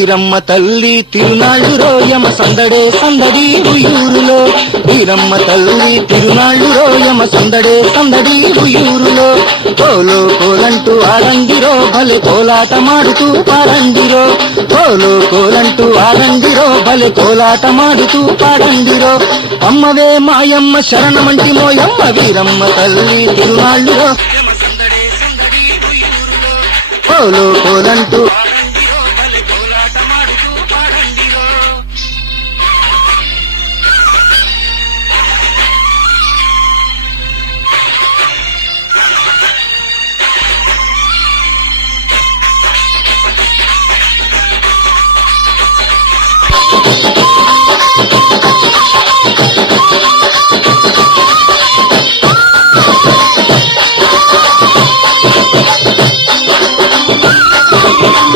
వీరమ్మ తల్లి తిరునాళ్ళు రోయమ సందడే సందడి ఉయూరులో వీరమ్మ తల్లి తిరునాళ్ళు రోయమ సందడే సందడి ఉయూరులో కోలో కోలంటూ ఆరంగిరో భలే కోలాట మాడుతూ పారంగిరో కోలో కోలంటూ ఆరంగిరో భలే కోలాట మాడుతూ పారంగిరో అమ్మవే మాయమ్మ శరణమంటి మోయమ్మ వీరమ్మ తల్లి తిరునాళ్ళు రోయమ సందడే సందడి తిరునాళ్ళురో కోలో కోలంటూ